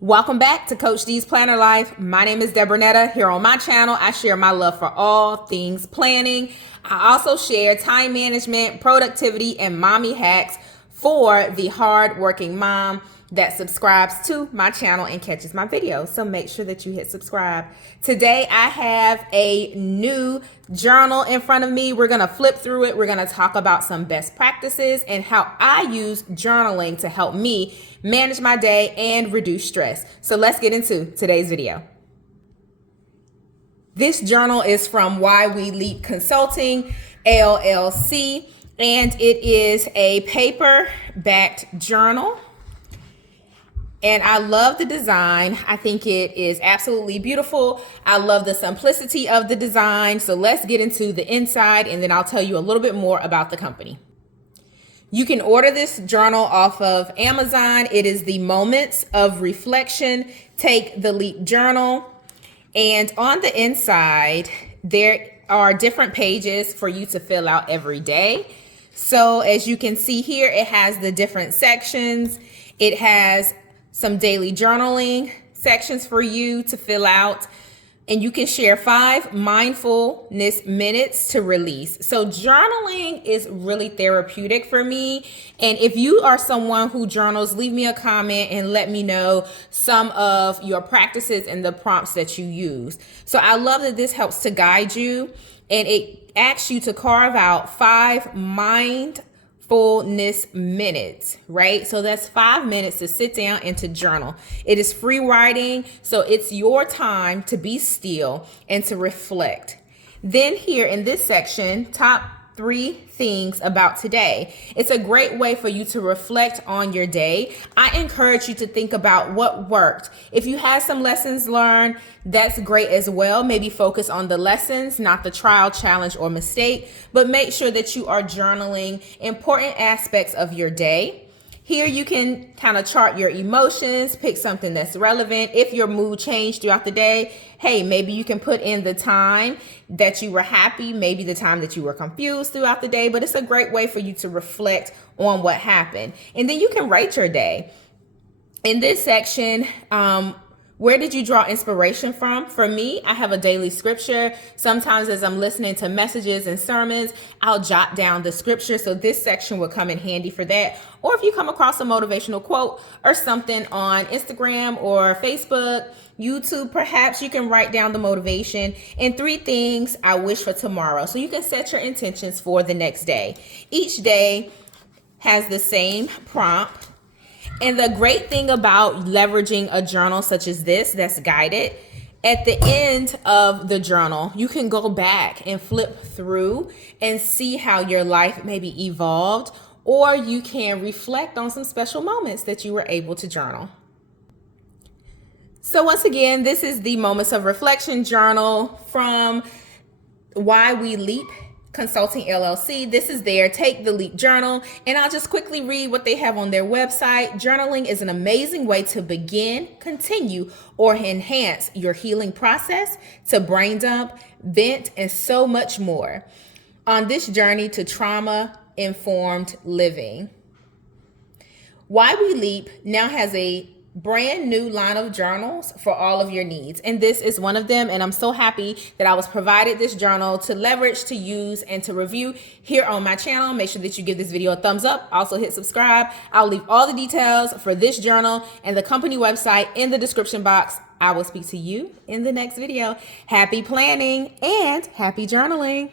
Welcome back to Coach D's Planner Life. My name is Deborah Netta. Here on my channel, I share my love for all things planning. I also share time management, productivity, and mommy hacks for the hardworking mom that subscribes to my channel and catches my videos. So make sure that you hit subscribe. Today, I have a new journal in front of me. We're going to flip through it. We're going to talk about some best practices and how I use journaling to help me manage my day and reduce stress. So let's get into today's video. This journal is from Why We Leap Consulting, LLC, and it is a paper-backed journal. And I love the design. I think it is absolutely beautiful. I love the simplicity of the design. So let's get into the inside, and then I'll tell you a little bit more about the company. You can order this journal off of Amazon. It is the Moments of Reflection, Take the Leap journal. And on the inside, there are different pages for you to fill out every day. So as you can see here, it has the different sections. It has some daily journaling sections for you to fill out, and you can share 5 mindfulness minutes to release. So journaling is really therapeutic for me. And if you are someone who journals, leave me a comment and let me know some of your practices and the prompts that you use. So I love that this helps to guide you, and it asks you to carve out 5 mindfulness minutes, right? So that's 5 minutes to sit down and to journal. It is free writing, so it's your time to be still and to reflect. Then here in this section, top 3 things about today. It's a great way for you to reflect on your day. I encourage you to think about what worked. If you had some lessons learned, that's great as well. Maybe focus on the lessons, not the trial, challenge, or mistake, but make sure that you are journaling important aspects of your day. Here you can kind of chart your emotions, pick something that's relevant. If your mood changed throughout the day, hey, maybe you can put in the time that you were happy, maybe the time that you were confused throughout the day, but it's a great way for you to reflect on what happened. And then you can rate your day. In this section, where did you draw inspiration from? For me, I have a daily scripture. Sometimes as I'm listening to messages and sermons, I'll jot down the scripture. So this section will come in handy for that. Or if you come across a motivational quote or something on Instagram or Facebook, YouTube, perhaps you can write down the motivation and 3 things I wish for tomorrow. So you can set your intentions for the next day. Each day has the same prompt. And the great thing about leveraging a journal such as this that's guided, at the end of the journal, you can go back and flip through and see how your life maybe evolved, or you can reflect on some special moments that you were able to journal. So once again, this is the Moments of Reflection journal from Why We Leap Consulting LLC. This is their Take the Leap journal, and I'll just quickly read what they have on their website. Journaling is an amazing way to begin, continue, or enhance your healing process, to brain dump, vent, and so much more on this journey to trauma-informed living. Why We Leap now has a brand new line of journals for all of your needs, and this is one of them. And I'm so happy that I was provided this journal to leverage, to use, and to review here on my channel. Make sure that you give this video a thumbs up. Also hit subscribe. I'll leave all the details for this journal and the company website in the description box. I will speak to you in the next video. Happy planning and happy journaling.